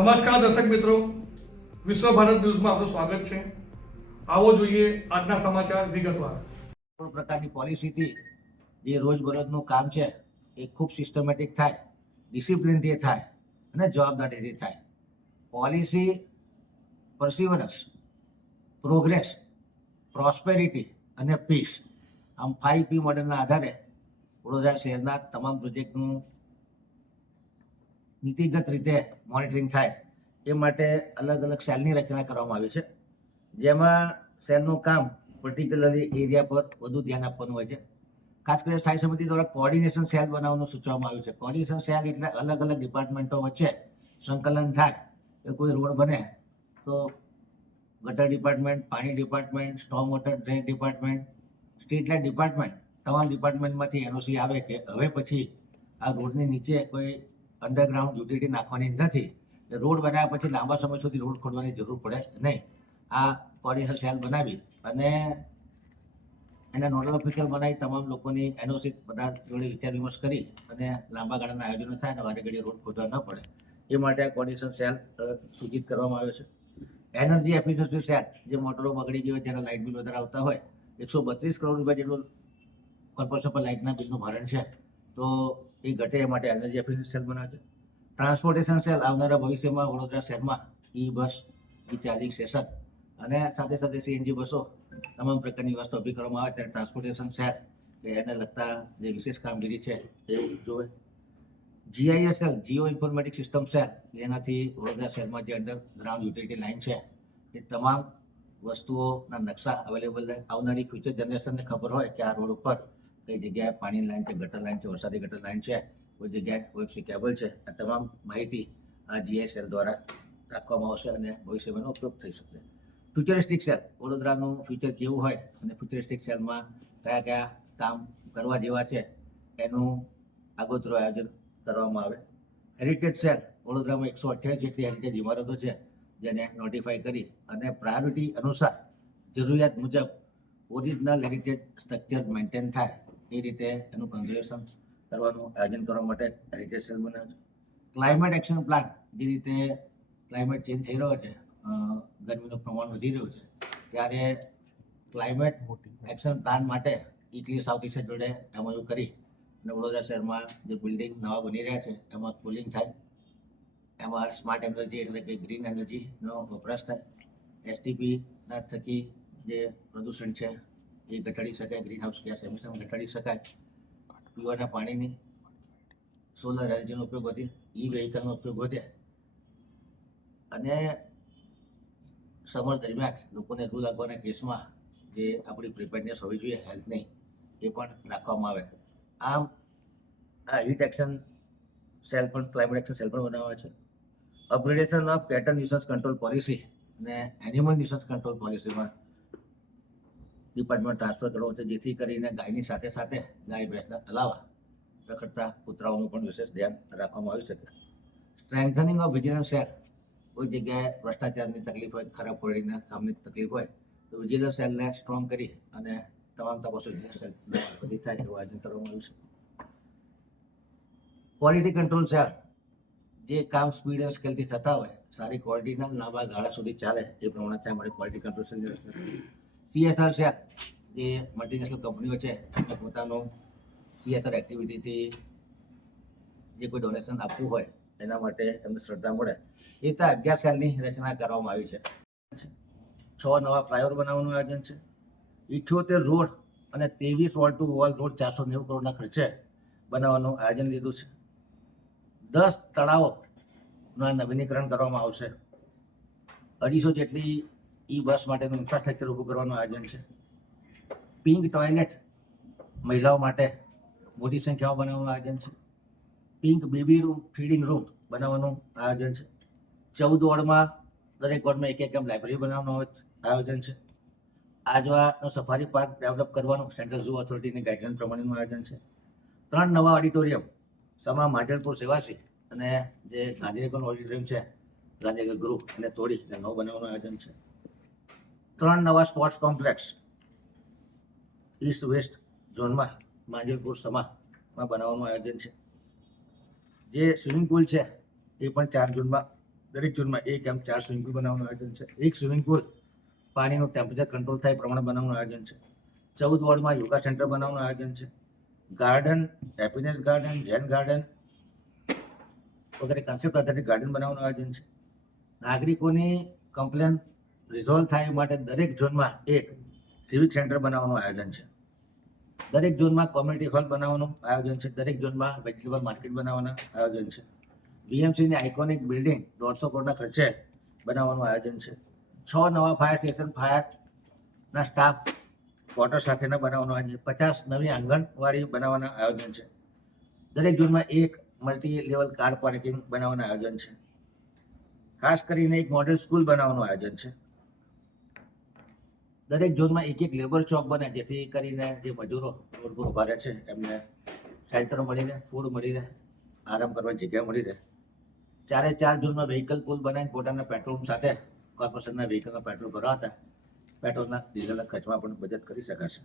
નમસ્કાર દર્શક મિત્રો, વિશ્વ ભારત ન્યૂઝમાં આપનું સ્વાગત છે. આવો જોઈએ આજના સમાચાર વિગતવાર. કોઈ પ્રકારની પોલિસીથી જે રોજબરોજનું કામ છે એ ખૂબ સિસ્ટમેટિક થાય, ડિસિપ્લિનથી થાય અને જવાબદારીથી થાય. પોલિસી, પરસિવરન્સ, પ્રોગ્રેસ, પ્રોસ્પેરિટી અને પીસ, આમ 5P મોડેલના આધારે વડોદરા શહેરના તમામ પ્રોજેક્ટનું નીતિગત રીતે મોનિટરિંગ થાય એ માટે અલગ અલગ સેલની રચના કરવામાં આવી છે, જેમાં સેલનું કામ પર્ટિક્યુલરલી એરિયા પર વધુ ધ્યાન આપવાનું હોય છે. ખાસ કરીને સ્થાયી સમિતિ દ્વારા કોર્ડિનેશન સેલ બનાવવાનું સૂચવવામાં આવ્યું છે. કોર્ડિનેશન સેલ એટલે અલગ અલગ ડિપાર્ટમેન્ટો વચ્ચે સંકલન થાય. એ કોઈ રોડ બને તો ગટર ડિપાર્ટમેન્ટ, પાણી department, storm water drain department, street light department, તમામ ડિપાર્ટમેન્ટમાંથી એનઓસી આવે કે હવે પછી આ રોડની નીચે કોઈ અંડરગ્રાઉન્ડ યુટિલિટી નાખવાની નથી. રોડ બનાવ્યા પછી લાંબા સમય સુધી રોડ ખોદવાની જરૂર પડે નહીં. આ કોર્ડિનેશન સેલ બનાવી અને એના નોડલ ઓફિસર બનાવી તમામ લોકોની એનઓસી બધા જોડે વિચાર વિમર્શ કરી અને લાંબા ગાળાના આયોજનો થાય અને વારે ઘડીએ રોડ ખોદવા ન પડે એ માટે આ કોર્ડિનેશન સેલ સૂચિત કરવામાં આવે છે. એનર્જી એફિશિયન્સી સેલ, જે મોટરો બગડી ગઈ હોય ત્યારે લાઇટ બિલ વધારે આવતા હોય, 132 કરોડ રૂપિયા જેટલું કોર્પોરેશન પર લાઇટના બિલનું ભારણ છે, તો એ ઘટે એ માટે એનર્જી એફિશિયન્સી સેલ બનાવે છે. ટ્રાન્સપોર્ટેશન સેલ આવનારા ભવિષ્યમાં વડોદરા શહેરમાં ઈ બસ, ઈ ચાર્જિંગ સ્ટેશન અને સાથે સાથે સીએનજી બસો તમામ પ્રકારની વ્યવસ્થા ઊભી કરવામાં આવે ત્યારે ટ્રાન્સપોર્ટેશન સેલ કે એને લગતા જે વિશેષ કામગીરી છે એ જોવે. જીઆઈએસએલ, જીઓ ઇન્ફોર્મેટિક સિસ્ટમ સેલ, જેનાથી વડોદરા શહેરમાં જે અંડરગ્રાઉન્ડ યુટિલિટી લાઇન છે એ તમામ વસ્તુઓના નકશા અવેલેબલ રહે. આવનારી ફ્યુચર જનરેશનને ખબર હોય કે આ રોડ ઉપર કઈ જગ્યાએ પાણી લાઇન છે, ગટર લાઇન છે, વરસાદી ગટર લાઇન છે, કોઈ જગ્યાએ ઓએફસી કેબલ છે, આ તમામ માહિતી આ જીઆઈએસએલ દ્વારા રાખવામાં આવશે અને ભવિષ્યમાં એનો ઉપયોગ થઈ શકશે. ફ્યુચરિસ્ટિક સેલ, વડોદરાનું ફ્યુચર કેવું હોય અને ફ્યુચરિસ્ટિક સેલમાં કયા કયા કામ કરવા જેવા છે એનું આગોતરું આયોજન કરવામાં આવે. હેરિટેજ સેલ, વડોદરામાં 128 જેટલી હેરિટેજ ઇમારતો છે જેને નોટિફાઈ કરી અને પ્રાયોરિટી અનુસાર જરૂરિયાત મુજબ ઓરિજિનલ હેરિટેજ સ્ટ્રક્ચર મેન્ટેન થાય એ રીતે એનું કન્ઝર્વેશન કરવાનું આયોજન કરવા માટે હેરિટેજ સેલ બનાવે છે. ક્લાઇમેટ એક્શન પ્લાન, જે રીતે ક્લાઇમેટ ચેન્જ થઈ રહ્યો છે, ગરમીનું પ્રમાણ વધી રહ્યું છે, ત્યારે ક્લાઇમેટ એક્શન પ્લાન માટે ઇટલી સાઉથ એશિયા જોડે એમઓયુ કરી અને વડોદરા શહેરમાં જે બિલ્ડિંગ નવા બની રહ્યા છે એમાં કુલિંગ થાય, એમાં સ્માર્ટ એનર્જી એટલે કે ગ્રીન એનર્જીનો વપરાશ થાય, એસટીપીના થકી જે પ્રદૂષણ છે એ ઘટાડી શકાય, ગ્રીન હાઉસ ગેસ એમિશન ઘટાડી શકાય, પીવાના પાણીની સોલર એનર્જીનો ઉપયોગ વધે, ઈ વ્હીકલનો ઉપયોગ વધે અને સમર દરમિયાન લોકોને લૂ લાગવાના કેસમાં જે આપણી પ્રિપેરનેસ હોવી જોઈએ હેલ્થની એ પણ રાખવામાં આવે. આમ આ હીટ એક્શન સેલ પણ, ક્લાઇમેટ એક્શન સેલ પણ બનાવવા છે. Upgradation of cattle nuisance control policy અને એનિમલ ન્યુસન્સ કંટ્રોલ પોલિસીમાં ડિપાર્ટમેન્ટ ટ્રાન્સફર કરવો છે, જેથી કરીને ગાયની સાથે સાથે ગાય ભેંસના અલાવા રખડતા કૂતરાઓનું પણ વિશેષ ધ્યાન રાખવામાં આવી શકે. સ્ટ્રેન્થનિંગ ઓફ વિજિલન્સ સેલ, કોઈ જગ્યાએ ભ્રષ્ટાચારની તકલીફ હોય, ખરાબ ક્વોલિટીના કામની તકલીફ હોય તો વિજિલન્સ સેલને સ્ટ્રોંગ કરી અને તમામ તપાસો વિજિલન્સ સેલ બધી થાય એવું આયોજન કરવામાં આવ્યું છે. ક્વોલિટી કંટ્રોલ સેલ, જે કામ સ્પીડ અને સ્કેલથી થતા હોય, સારી ક્વોલિટીના લાંબા ગાળા સુધી ચાલે એ પ્રમાણે થાય માટે ક્વોલિટી કંટ્રોલ સેલની વ્યવસ્થા કરી. CSR સેલ, જે મલ્ટીનેશનલ કંપનીઓ છે એમને પોતાનું CSR એક્ટિવિટીથી જે કોઈ ડોનેશન આપવું હોય એના માટે એમને શ્રદ્ધા મળે એ રીતે 11 સેલની રચના કરવામાં આવી છે. 6 નવા ફ્લાયઓવર બનાવવાનું આયોજન છે. 78 રોડ અને 23 વોલ ટુ વોલ રોડ 490 કરોડના ખર્ચે બનાવવાનું આયોજન લીધું છે. 10 તળાવોના નવીનીકરણ કરવામાં આવશે. 250 જેટલી ઈ બસ માટેનું ઇન્ફ્રાસ્ટ્રક્ચર ઊભું કરવાનું આયોજન છે. પિંક ટોયલેટ મહિલાઓ માટે મોટી સંખ્યામાં બનાવવાનું આયોજન છે. Pink baby room, feeding room બનાવવાનું આયોજન છે. 14 વોર્ડમાં દરેક વોર્ડમાં એક લાઇબ્રેરી બનાવવાનું આયોજન છે. આજવાનો સફારી પાર્ક ડેવલપ કરવાનું સેન્ટ્રલ ઝૂ ઓથોરિટીની ગાઈડલાઇન પ્રમાણેનું આયોજન છે. 3 નવા ઓડિટોરિયમ, સમા માંજલપુર સેવાસી અને જે ગાંધીનગરનું ઓડિટોરિયમ છે ગાંધીનગર ગૃહ એને તોડી અને નવું બનાવવાનું આયોજન છે. 3 નવા સ્પોર્ટ્સ કોમ્પ્લેક્સ ઈસ્ટ વેસ્ટ ઝોનમાં માંજલપુર સમામાં બનાવવાનું આયોજન છે. જે સ્વિમિંગ પુલ છે એ પણ 4 જૂનમાં દરેક ઝોનમાં 1 એમ 4 સ્વિમિંગ પુલ બનાવવાનું આયોજન છે. એક સ્વિમિંગ પુલ પાણીનું ટેમ્પરેચર કંટ્રોલ થાય એ પ્રમાણે બનાવવાનું આયોજન છે. 14 વોર્ડમાં યોગા સેન્ટર બનાવવાનું આયોજન છે. Garden, happiness garden, Jain garden વગેરે કન્સેપ્ટ આધારિત ગાર્ડન બનાવવાનું આયોજન છે. નાગરિકોની કમ્પ્લેન રિઝોલ્વ થાય એ માટે દરેક ઝોનમાં એક સિવિક સેન્ટર બનાવવાનું આયોજન છે. દરેક ઝોનમાં કોમ્યુનિટી હોલ બનાવવાનું આયોજન છે. દરેક ઝોનમાં વેજીટેબલ માર્કેટ બનાવવાના આયોજન છે. બીએમસીની આઇકોનિક બિલ્ડિંગ 150 કરોડના ખર્ચે બનાવવાનું આયોજન છે. 6 નવા ફાયર સ્ટેશન, ફાયરના સ્ટાફ ક્વાર્ટર સાથેના બનાવવાનું આયોજન છે. 50 નવી આંગણવાડી બનાવવાના આયોજન છે. દરેક ઝોનમાં એક મલ્ટી લેવલ કાર પાર્કિંગ બનાવવાના આયોજન છે. ખાસ કરીને એક મોડેલ સ્કૂલ બનાવવાનું આયોજન છે. દરેક ઝોનમાં એક લેબર ચોક બને, જેથી કરીને જે મજૂરો રોડ પર ઉભા રહે છે એમને શેલ્ટર મળી રહે, ફૂડ મળી રહે, આરામ કરવાની જગ્યા મળી રહે. 4 ઝોનમાં વ્હીકલ પુલ બનાવીને પોતાના પેટ્રોલ સાથે કોર્પોરેશનના વ્હીકલમાં પેટ્રોલ ભરાવતા પેટ્રોલના ડીઝલના ખર્ચમાં પણ બચત કરી શકાશે.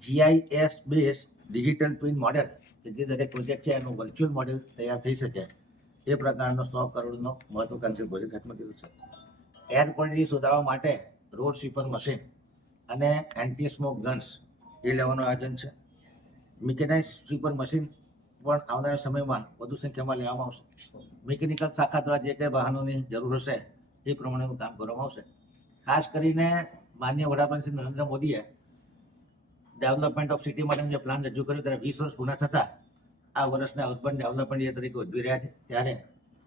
GIS base digital twin model, કે જે દરેક પ્રોજેક્ટ છે એનું વર્ચ્યુઅલ મોડેલ તૈયાર થઈ શકે એ પ્રકારનો 100 કરોડનો મહત્વાકાંક્ષી પ્રોજેક્ટ હાથમાં લીધો છે. એર ક્વોલિટી સુધારવા માટે રોડ સ્વીપર મશીન અને એન્ટી સ્મોક ગન્સ એ લેવાનું આયોજન છે. મિકેનાઇઝ સ્વીપર મશીન પણ આવનારા સમયમાં વધુ સંખ્યામાં લેવામાં આવશે. મિકેનિકલ શાખા દ્વારા જે કંઈ વાહનોની જરૂર હશે એ પ્રમાણેનું કામ કરવામાં આવશે. ખાસ કરીને માનનીય વડાપ્રધાન શ્રી નરેન્દ્ર મોદીએ ડેવલપમેન્ટ ઓફ સિટી માટેનો જે પ્લાન રજૂ કર્યો ત્યારે 20 વર્ષ પૂર્ણ થતાં આ વર્ષને અર્બન ડેવલપમેન્ટ યર તરીકે ઉજવી રહ્યા છે. ત્યારે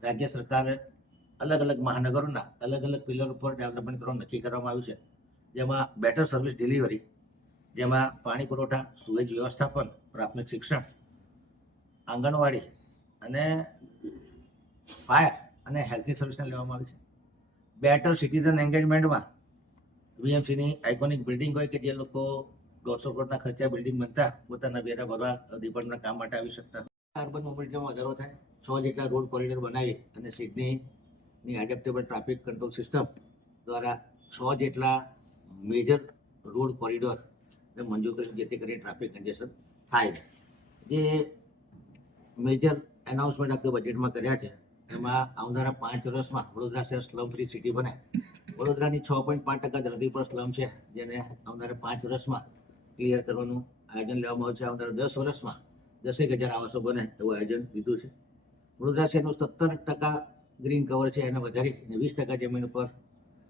રાજ્ય સરકારે અલગ અલગ મહાનગરોના અલગ અલગ પિલર ઉપર ડેવલપમેન્ટ કરવાનું નક્કી કરવામાં આવ્યું છે. જેમાં બેટર સર્વિસ ડિલિવરી, જેમાં પાણી પુરવઠા, સુએજ વ્યવસ્થાપન, પ્રાથમિક શિક્ષણ, આંગણવાડી અને ફાયર અને હેલ્થની સર્વિસને લેવામાં આવી છે. બેટર સિટીઝન એન્ગેજમેન્ટમાં બીએમસીની આઇકોનિક બિલ્ડિંગ હોય કે જે લોકો 150 કરોડના ખર્ચા બિલ્ડિંગ બનતા પોતાના વેરા ભરવા ડિપાર્ટમેન્ટના કામ માટે આવી શકતા. અર્બન મોબિલિટીમાં વધારો થાય. 6 જેટલા રોડ કોરિડોર બનાવી અને સિડનીની એડેપ્ટેબલ ટ્રાફિક કંટ્રોલ સિસ્ટમ દ્વારા 6 જેટલા મેજર રોડ કોરિડોરને મંજૂર કરી, જેથી કરીને ટ્રાફિક કન્જેશન થાય. જે મેજર એનાઉન્સમેન્ટ આપણે બજેટમાં કર્યા છે એમાં આવનારા 5 વર્ષમાં વડોદરા શહેર સ્લમ ફ્રી સિટી બને. વડોદરાની 6.5% ધરતી પર સ્લમ છે, જેને આવનારા 5 વર્ષમાં ક્લિયર કરવાનું આયોજન લેવામાં આવ્યું છે. આવનારા 10 વર્ષમાં 10,000 આવાસો બને એવું આયોજન લીધું છે. વડોદરા શહેરનું 17% ગ્રીન કવર છે, એને વધારી 20% જમીન ઉપર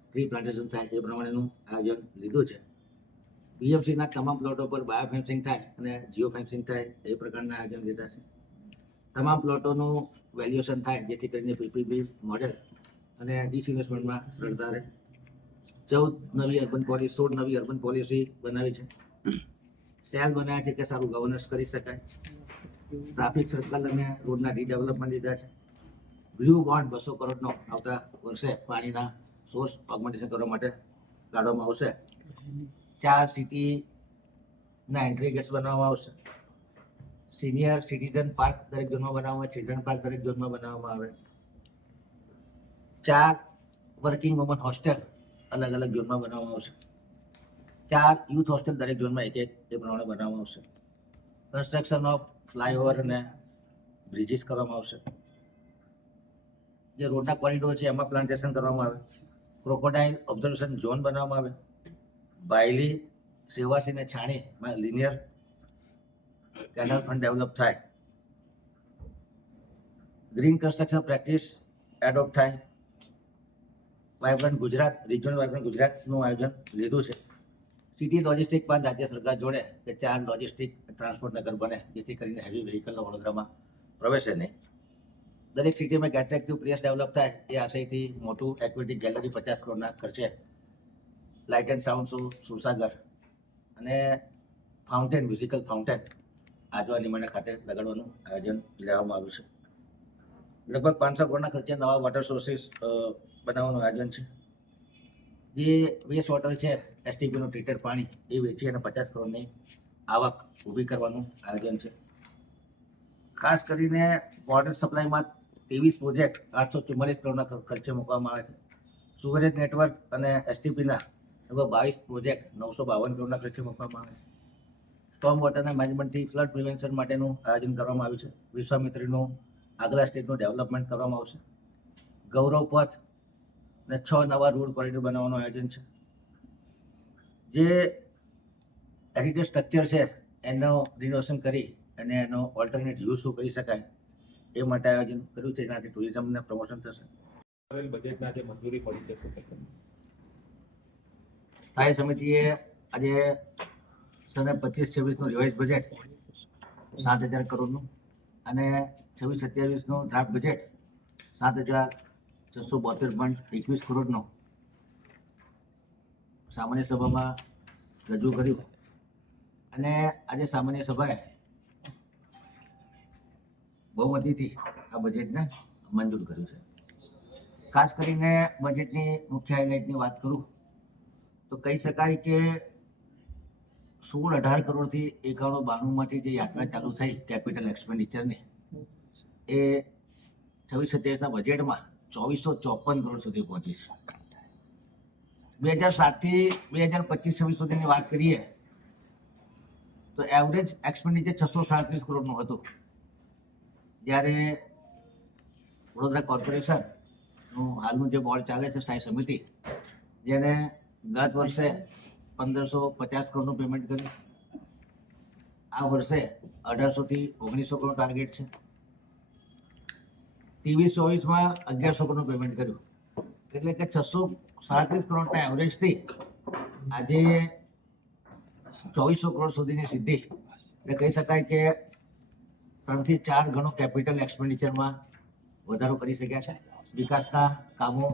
ટ્રી પ્લાન્ટેશન થાય એ પ્રમાણેનું આયોજન લીધું છે. બીએમસીના તમામ પ્લોટો પર બાયો ફેન્સિંગ થાય અને જીઓ ફેન્સિંગ થાય એ પ્રકારના આયોજન લીધા છે. તમામ પ્લોટોનું વેલ્યુએશન થાય, જેથી કરીને પીપીપી મોડેલ અને ડિસઇન્વેસ્ટમેન્ટમાં સરળતા રહે. 16 નવી અર્બન પોલિસી બનાવી છે. સેલ બનાવ્યા છે કે સારું ગવર્નન્સ કરી શકાય. ટ્રાફિક સર્કલ અને રોડના રીડેવલપમેન્ટ લીધા છે. બ્લુ બોન્ડ 200 કરોડનો આવતા વર્ષે પાણીના સોર્સ ઓગમેન્ટેશન કરવા માટે કાઢવામાં આવશે. 4 સિટીના એન્ટ્રી ગેટ્સ બનાવવામાં આવશે. સિનિયર સિટીઝન પાર્ક દરેક ઝોનમાં બનાવવામાં આવે. ચિલ્ડ્રન પાર્ક દરેક ઝોનમાં બનાવવામાં આવે. 4 વર્કિંગ વુમન હોસ્ટેલ અલગ અલગ ઝોનમાં બનાવવામાં આવશે. 4 યુથ હોસ્ટેલ દરેક ઝોનમાં એક એ પ્રમાણે બનાવવામાં આવશે. કન્સ્ટ્રક્શન ઓફ ફ્લાયઓવર અને બ્રિજીસ કરવામાં આવશે. જે રોડના કોરિડોર છે એમાં પ્લાન્ટેશન કરવામાં આવે. ક્રોકોડાઇલ ઓબ્ઝર્વેશન ઝોન બનાવવામાં આવે. બાયલી, સેવાસી અને છાણીમાં લિનિયર કેનાલ પણ ડેવલપ થાય. ગ્રીન કન્સ્ટ્રક્શન પ્રેક્ટિસ એડોપ્ટ થાય. વાઇબ્રન્ટ ગુજરાત, રિજનલ વાઇબ્રન્ટ ગુજરાતનું આયોજન લીધું છે. સિટી લોજિસ્ટિક પ્લાન રાજ્ય સરકાર જોડે કે 4 લોજિસ્ટિક ટ્રાન્સપોર્ટ નગર બને, જેથી કરીને હેવી વ્હીકલ વડોદરામાં પ્રવેશે નહીં. દરેક સિટીમાં એક એટ્રેક્ટિવ પ્લેસ ડેવલપ થાય એ આશયથી મોટું એક્વિટી ગેલેરી 50 કરોડના ખર્ચે, light and sound show, Sursagar અને ફાઉન્ટેન, મ્યુઝિકલ ફાઉન્ટેન આજવા લીમડા ખાતે લગાડવાનું આયોજન લેવામાં આવ્યું છે. લગભગ 500 કરોડના ખર્ચે નવા વોટર સોર્સિસ બનાવવાનું આયોજન છે. જે વેસ્ટ વોટર છે, એસટીપીનું ટ્રીટેડ પાણી એ વેચી અને 50 કરોડની આવક ઊભી કરવાનું આયોજન છે. ખાસ કરીને વોટર સપ્લાયમાં 23 પ્રોજેક્ટ 844 કરોડના ખર્ચે મૂકવામાં આવે છે. સુવરેજ નેટવર્ક અને એસટીપીના લગભગ 22 પ્રોજેક્ટ 952 કરોડના ખર્ચે મૂકવામાં આવે છે. સ્ટોર્મ વોટરના મેનેજમેન્ટથી ફ્લડ પ્રિવેન્શન માટેનું આયોજન કરવામાં આવ્યું છે. વિશ્વામિત્રીનું આગલા સ્ટેજનું ડેવલપમેન્ટ કરવામાં આવશે. ગૌરવ પથ અને 6 નવા રોડ કોરિડોર બનાવવાનું આયોજન છે. જે હેરિટેજ સ્ટ્રક્ચર છે એનું રિનોવેશન કરી અને એનો ઓલ્ટરનેટ યુઝ શું કરી શકાય એ માટે આયોજન કર્યું છે, જેનાથી ટુરિઝમને પ્રમોશન થશે. બજેટના જે મંજૂરી પડી છે શું કહેશો? સ્થાયી સમિતિએ આજે સને 25-26નું રિવાઇઝ બજેટ 7,000 કરોડનું અને 26-27નું ડ્રાફ્ટ બજેટ 7,672.21 કરોડનું સામાન્ય સભામાં રજૂ કર્યું અને આજે સામાન્ય સભાએ બહુમતીથી આ બજેટને મંજૂર કર્યું છે. ખાસ કરીને બજેટની મુખ્ય હાઇલાઇટની વાત કરું તો કહી શકાય કે 16-18 કરોડથી 91-92માંથી જે યાત્રા ચાલુ થઈ કેપિટલ એક્સપેન્ડિચરની એ 26-27ના બજેટમાં 2,454 કરોડ સુધી પહોંચી છે. 2007થી 2025-26 સુધીની વાત કરીએ તો એવરેજ એક્સપેન્ડિચર 637 કરોડનું હતું, જ્યારે વડોદરા કોર્પોરેશનનું હાલનું જે બોર્ડ ચાલે છે સ્થાયી સમિતિ, જેને ગત વર્ષે 1,550 કરોડનું પેમેન્ટ કર્યું, આ વર્ષે 1,800થી 1,900 કરોડ ટાર્ગેટ છે. 23-24માં 1,100 કરોડનું પેમેન્ટ કર્યું, એટલે કે 637 કરોડના એવરેજથી આજે 2,400 કરોડ સુધીની સિદ્ધિ, એટલે કહી શકાય કે 3 થી 4 ગણો કેપિટલ એક્સપેન્ડિચરમાં વધારો કરી શક્યા છે. વિકાસના કામો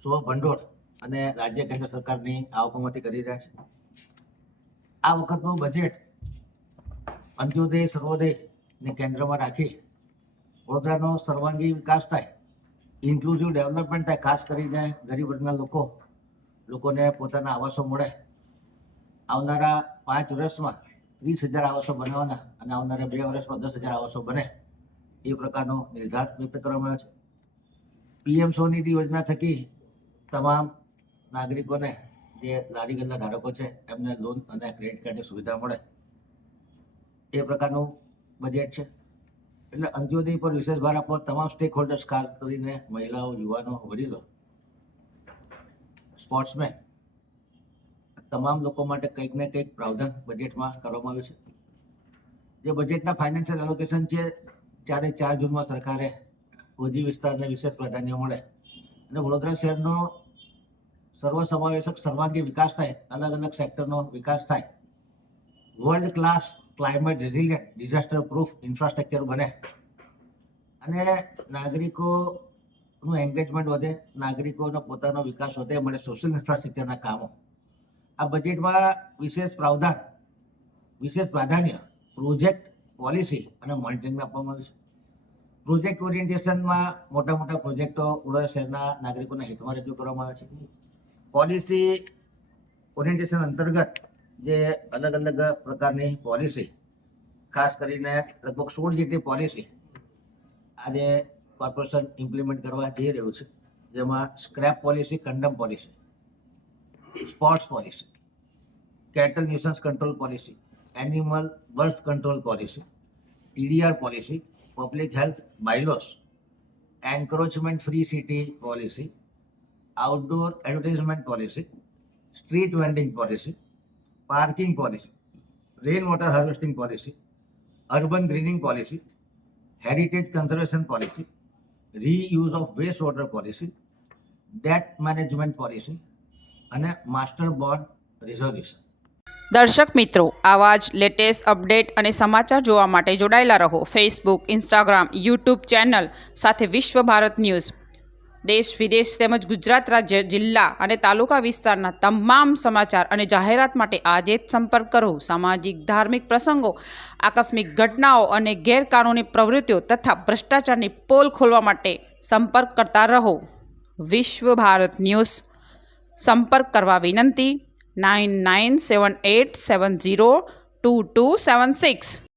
સ્વભંડોળ અને રાજ્ય કેન્દ્ર સરકારની આવકોમાંથી કરી રહ્યા છે. આ વખતનું બજેટ અંત્યોદય સર્વોદયને કેન્દ્રમાં રાખી વડોદરાનો સર્વાંગી વિકાસ થાય, ઇન્ક્લુઝિવ ડેવલપમેન્ટ થાય, ખાસ કરીને ગરીબ વર્ગના લોકોને પોતાના આવાસો મળે. આવનારા 5 વર્ષમાં 30,000 આવાસો બનાવવાના અને આવનારા 2 વર્ષમાં 10,000 આવાસો બને એ પ્રકારનો નિર્ધાર વ્યક્ત કરવામાં આવ્યો છે. PM સ્વનિધિ યોજના થકી તમામ નાગરિકોને, જે લારી ગલ્લા ધારકો છે, એમને લોન અને ક્રેડિટ કાર્ડની સુવિધા મળે એ પ્રકારનું બજેટ છે. એટલે અંત્યોદય પર વિશેષ ભાર આપવા તમામ સ્ટેક હોલ્ડર્સ, ખાસ કરીને મહિલાઓ, યુવાનો, વડીલો, સ્પોર્ટ્સમેન, તમામ લોકો માટે કંઈક ને કંઈક પ્રાવધાન બજેટમાં કરવામાં આવ્યું છે. જે બજેટના ફાઇનાન્શિયલ એલોકેશન છે, 4 જૂનમાં સરકારે ઓજી વિસ્તારને વિશેષ પ્રાધાન્ય મળે અને વડોદરા શહેરનો સર્વસમાવેશક સર્વાંગી વિકાસ થાય, અલગ અલગ સેક્ટરનો વિકાસ થાય, world class climate resilient disaster proof infrastructure બને અને નાગરિકોનું એન્ગેજમેન્ટ વધે, નાગરિકોનો પોતાનો વિકાસ વધે, મળે સોશિયલ ઇન્ફ્રાસ્ટ્રક્ચરના કામો. આ બજેટમાં વિશેષ પ્રાધાન્ય પ્રોજેક્ટ, પોલિસી અને મોનિટરિંગને આપવામાં આવ્યું છે. પ્રોજેક્ટ ઓરિએન્ટેશનમાં મોટા પ્રોજેક્ટો વડોદરા શહેરના નાગરિકોના હિતમાં રજૂ કરવામાં આવે છે. પોલિસી ઓરિએન્ટેશન અંતર્ગત જે અલગ અલગ પ્રકારની પોલિસી, ખાસ કરીને લગભગ 16 જેટલી પોલિસી આજે કોર્પોરેશન ઇમ્પ્લિમેન્ટ કરવા જઈ રહ્યું છે, જેમાં scrap policy, condemn policy, sports policy, cattle nuisance control policy, animal birth control policy, TDR policy, public health bylaws, encroachment free city policy, outdoor advertisement policy, street vending policy, parking policy, rain water harvesting policy, urban greening policy, heritage conservation policy, reuse of waste water policy, debt management policy અને master bond resolution. દર્શક મિત્રો, આવા જ latest update અને સમાચાર જોવા માટે જોડાયેલા રહો ફેસબુક, ઇન્સ્ટાગ્રામ, યુટ્યુબ ચેનલ સાથે વિશ્વ ભારત ન્યૂઝ. દેશ વિદેશ તેમજ ગુજરાત રાજ્ય, જિલ્લા અને તાલુકા વિસ્તારના તમામ સમાચાર અને જાહેરાત માટે આજે જ સંપર્ક કરો. સામાજિક, ધાર્મિક પ્રસંગો, આકસ્મિક ઘટનાઓ અને ગેરકાનૂની પ્રવૃત્તિઓ તથા ભ્રષ્ટાચારની પોલ ખોલવા માટે સંપર્ક કરતા રહો. વિશ્વ ભારત ન્યૂઝ. સંપર્ક કરવા વિનંતી 9978702276.